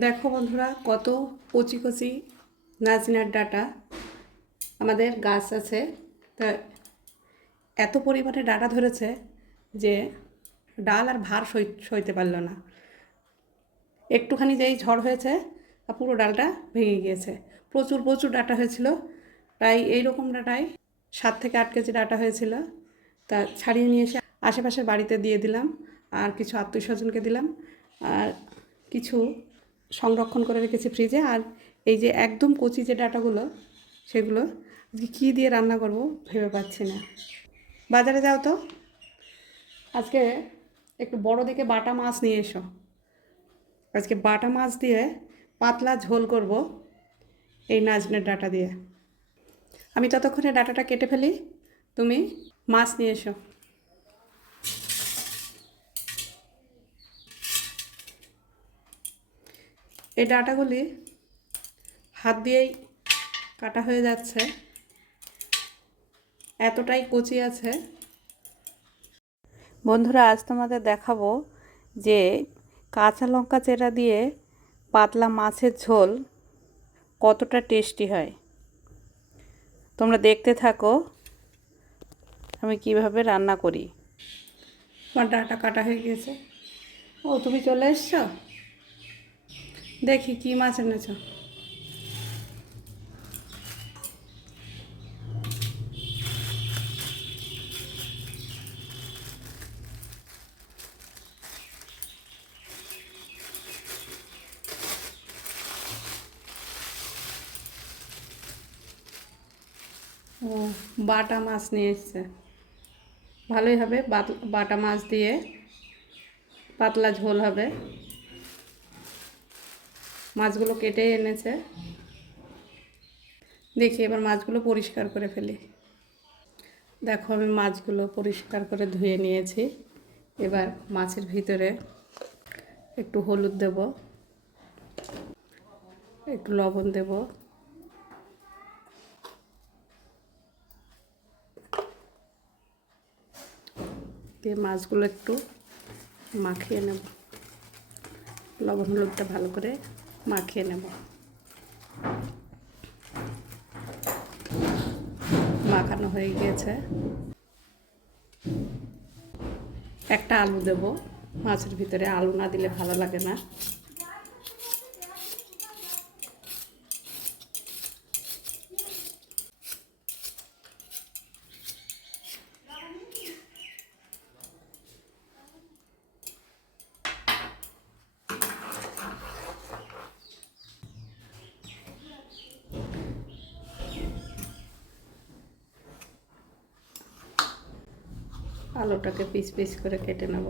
দেখো বন্ধুরা, কত কচি কচি নাজনার ডাঁটা আমাদের গাছ আছে। তা এত পরিমাণে ডাঁটা ধরেছে যে ডাল আর ভার সইতে পারল না। একটুখানি যেই ঝড় হয়েছে আর পুরো ডালটা ভেঙে গিয়েছে। প্রচুর প্রচুর ডাঁটা হয়েছিল, প্রায় এইরকম ডাঁটায় 7 থেকে 8 কেজি ডাঁটা হয়েছিল। তা ছাড়িয়ে নিয়ে এসে আশেপাশের বাড়িতে দিয়ে দিলাম, আর কিছু আত্মীয় স্বজনকে দিলাম, আর কিছু সংরক্ষণ করে রেখেছি ফ্রিজে। আর এই যে একদম কচি যে ডাঁটাগুলো, সেগুলো আজকে কী দিয়ে রান্না করব ভেবে পাচ্ছি না। বাজারে যাও তো, আজকে একটু বড় দেখে বাটা মাছ নিয়ে এসো। আজকে বাটা মাছ দিয়ে পাতলা ঝোল করব এই নাজনের ডাঁটা দিয়ে। আমি ততক্ষণে ডাঁটাটা কেটে ফেলি, তুমি মাছ নিয়ে এসো। এই ডাঁটাগুলি হাত দিয়েই কাটা হয়ে যাচ্ছে, এতটাই কচি আছে। বন্ধুরা, আজ তোমাদের দেখাবো যে কাঁচা লঙ্কা চেরা দিয়ে পাতলা মাছের ঝোল কতটা টেস্টি হয়। তোমরা দেখতে থাকো আমি কিভাবে রান্না করি। আমার ডাঁটা কাটা হয়ে গেছে। ও, তুমি চলে এসছো? দেখি কি মাছ এনেছো। ও, বাটা মাছ নিয়ে এসছে, ভালোই হবে। বাটা মাছ দিয়ে পাতলা ঝোল হবে। মাছগুলো কেটে এনেছে, দেখি এবার মাছগুলো পরিষ্কার করে ফেলি। দেখো, আমি মাছগুলো পরিষ্কার করে ধুয়ে নিয়েছি। এবার মাছের ভিতরে একটু হলুদ দেব, একটু লবণ দেব, দিয়ে মাছগুলো একটু মাখিয়ে নেব। লবণ হলুদটা ভালো করে মাখিয়ে নেব। মাখানো হয়ে গিয়েছে। একটা আলু দেব মাছের ভিতরে, আলু না দিলে ভালো লাগে না। আলুটাকে পিস পিস করে কেটে নেব।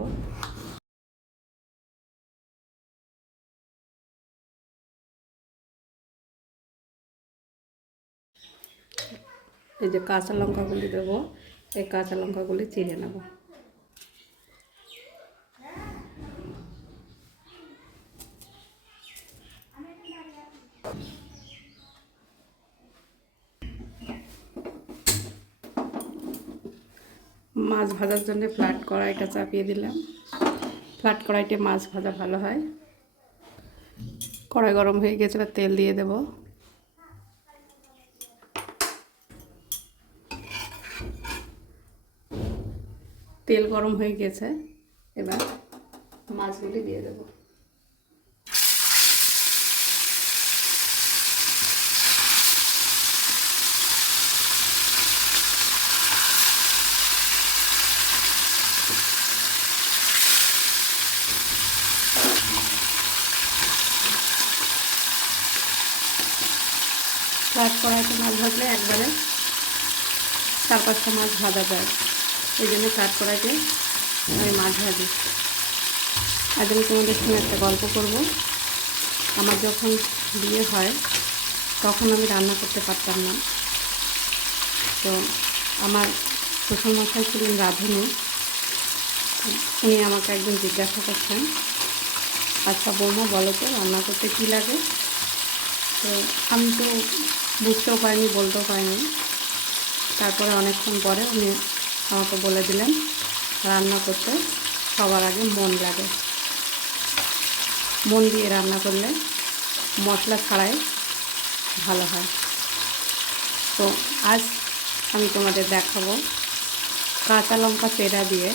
এই যে কাঁচা লঙ্কাগুলি দেবো, এই কাঁচা লঙ্কাগুলি চিড়ে নেব। মাছ ভাজার জন্য ফ্ল্যাট কড়াইটা চাপিয়ে দিলাম। ফ্ল্যাট কড়াইতে মাছ ভাজা ভালো হয়। কড়াই গরম হয়ে গেছে, এবার তেল দিয়ে দেব। তেল গরম হয়ে গেছে, এবার মাছগুলি দিয়ে দেব। ফ্ল্যাট কড়াইতে মাছ ভাজলে একবারে 4-5টা মাছ ভাজা যায়, এই জন্য ফ্ল্যাট কড়াইতে আমি মাছ ভাজি। আজ আমি তোমাদের সঙ্গে একটা গল্প করব। আমার যখন বিয়ে হয় তখন আমি রান্না করতে পারতাম না। তো আমার শ্বশুরমশাই ছিলেন রাঁধুনি। উনি আমাকে একদিন জিজ্ঞাসা করছেন, আচ্ছা বৌমা, বলো তো রান্না করতে কী লাগে? তো আমি তো বুঝতেও পারিনি, বলতেও পারিনি। তারপরে অনেকক্ষণ পরে উনি আমাকে বলে দিলেন, রান্না করতে সবার আগে মন লাগে। মন দিয়ে রান্না করলে মশলা ছাড়াই ভালো হয়। তো আজ আমি তোমাদের দেখাবো কাঁচা লঙ্কা চেরা দিয়ে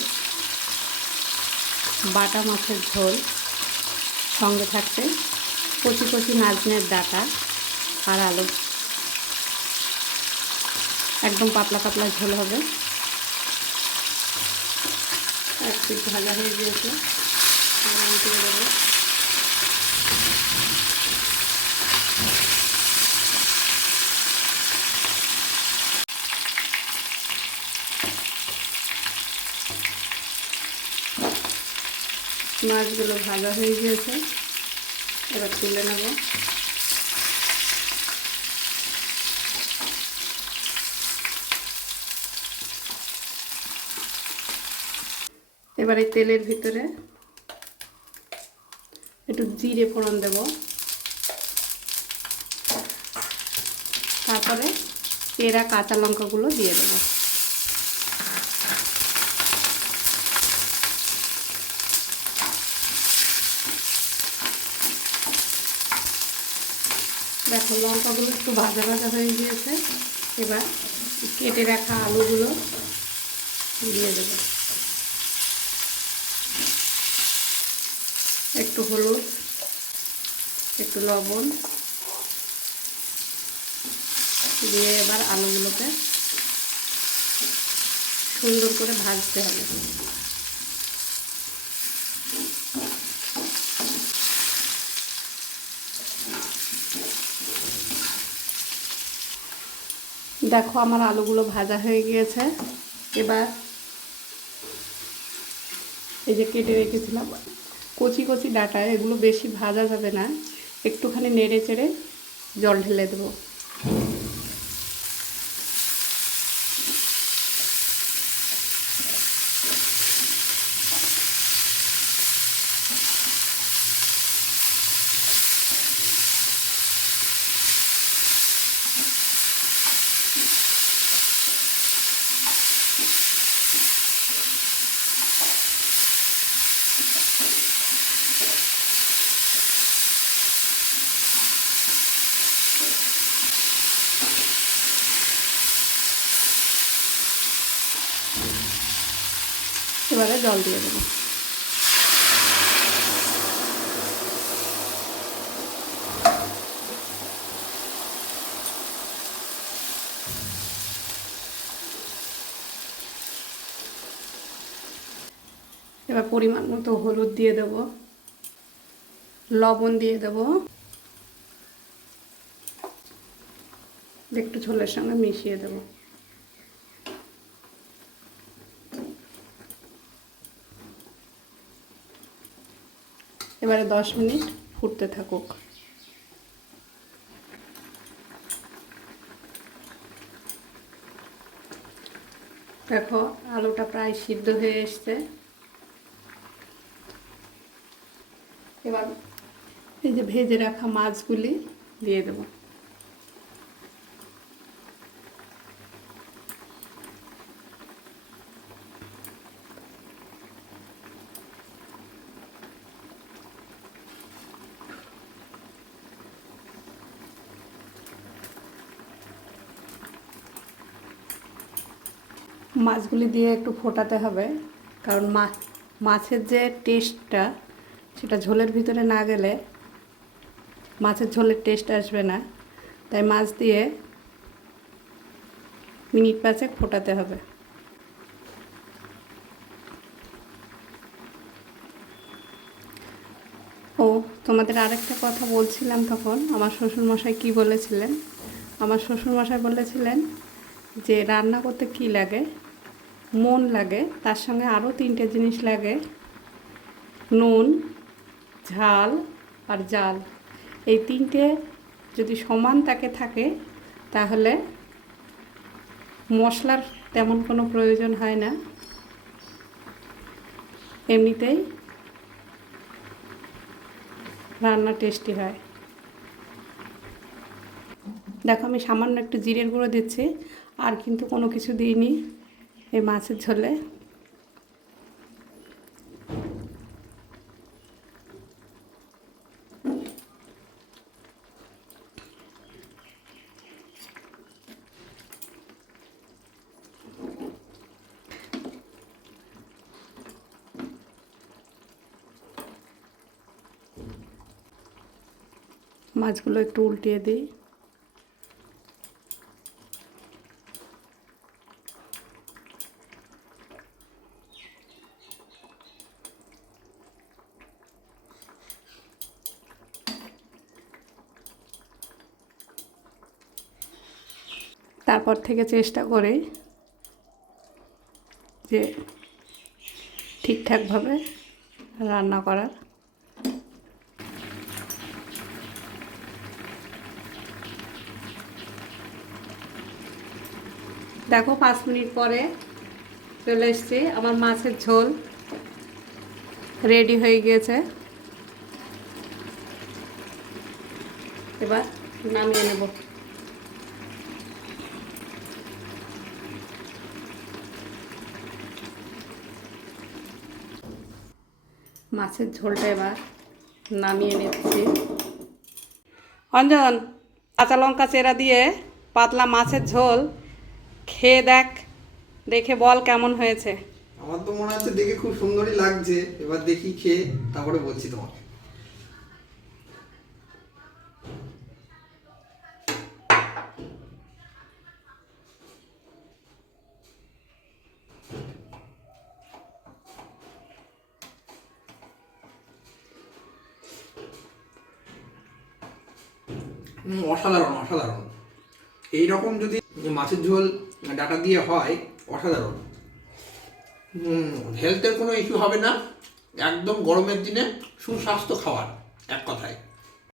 বাটা মাছের ঝোল, সঙ্গে থাকছে কচি কচি নাজনের ডাঁটা আর আলু। একদম পাতলা পাতলা ঝোল হবে। এক পিঠ ভাজা হয়ে গিয়েছে, দিয়ে দেবো। মাছগুলো ভাজা হয়ে গিয়েছে, এবার তুলে নেব। এবার এই তেলের ভিতরে একটু জিরে ফোড়ন দেব, তারপরে চেরা কাঁচা লঙ্কাগুলো দিয়ে দেব। দেখো লঙ্কাগুলো একটু ভাজা ভাজা হয়ে গিয়েছে। এবার কেটে রাখা আলুগুলো দিয়ে দেব। একটু হলুদ, একটু লবণ দিয়ে এবার আলুগুলোকে সুন্দর করে ভাজতে হবে। দেখো আমার আলুগুলো ভাজা হয়ে গিয়েছে। এবার এই যে কেটে রেখেছিলাম কচি কচি ডাঁটা, এগুলো বেশি ভাজা যাবে না, একটুখানি নেড়ে চেড়ে জল ঢেলে দেবো। এবারে জল দিয়ে দেবো। এবার পরিমাণ মতো হলুদ দিয়ে দেব, লবণ দিয়ে দেব, একটু ঝোলের সঙ্গে মিশিয়ে দেব। এবারে 10 মিনিট ফুটতে থাকুক। দেখো আলুটা প্রায় সিদ্ধ হয়ে এসছে। এবার এই যে ভেজে রাখা মাছগুলি দিয়ে দেব। মাছগুলি দিয়ে একটু ফোটাতে হবে, কারণ মাছের যে টেস্টটা সেটা ঝোলের ভিতরে না গেলে মাছের ঝোলের টেস্ট আসবে না। তাই মাছ দিয়ে মিনিট 5 ফোটাতে হবে। ও তোমাদের আরেকটা কথা বলছিলাম, তখন আমার শ্বশুরমশাই কী বলেছিলেন। আমার শ্বশুরমশাই বলেছিলেন যে রান্না করতে কী লাগে, মন লাগে, তার সঙ্গে আরও 3টে জিনিস লাগে, নুন, ঝাল আর জাল। এই 3টে যদি সমান তাকে থাকে তাহলে মশলার তেমন কোনো প্রয়োজন হয় না, এমনিতেই রান্না টেস্টি হয়। দেখো আমি সামান্য একটু জিরের গুঁড়ো দিচ্ছি, আর কিন্তু কোনো কিছু দিইনি এই মাছের ঝোলে। মাছগুলো একটু উল্টিয়ে দিই। তারপর থেকে চেষ্টা করি যে ঠিকঠাকভাবে রান্না করার। দেখো 5 মিনিট পরে চলে এসেছি, আমার মাছের ঝোল রেডি হয়ে গিয়েছে। এবার নামিয়ে নেব। মাছের ঝোলটা এবার নামিয়ে নিচ্ছি। অঞ্জন, কাঁচা লঙ্কা চেরা দিয়ে পাতলা মাছের ঝোল খেয়ে দেখ, দেখে বল কেমন হয়েছে। আমার তো মনে হচ্ছে দেখে খুব সুন্দরই লাগছে। এবার দেখি খেয়ে তারপরে বলছি তোমাকে। অসাধারণ অসাধারণ। এইরকম যদি মাছের ঝোল ডাটা দিয়ে হয়, অসাধারণ। হেলথের কোনো ইস্যু হবে না, একদম গরমের দিনে সুস্বাস্থ্য খাবার এক কথায়।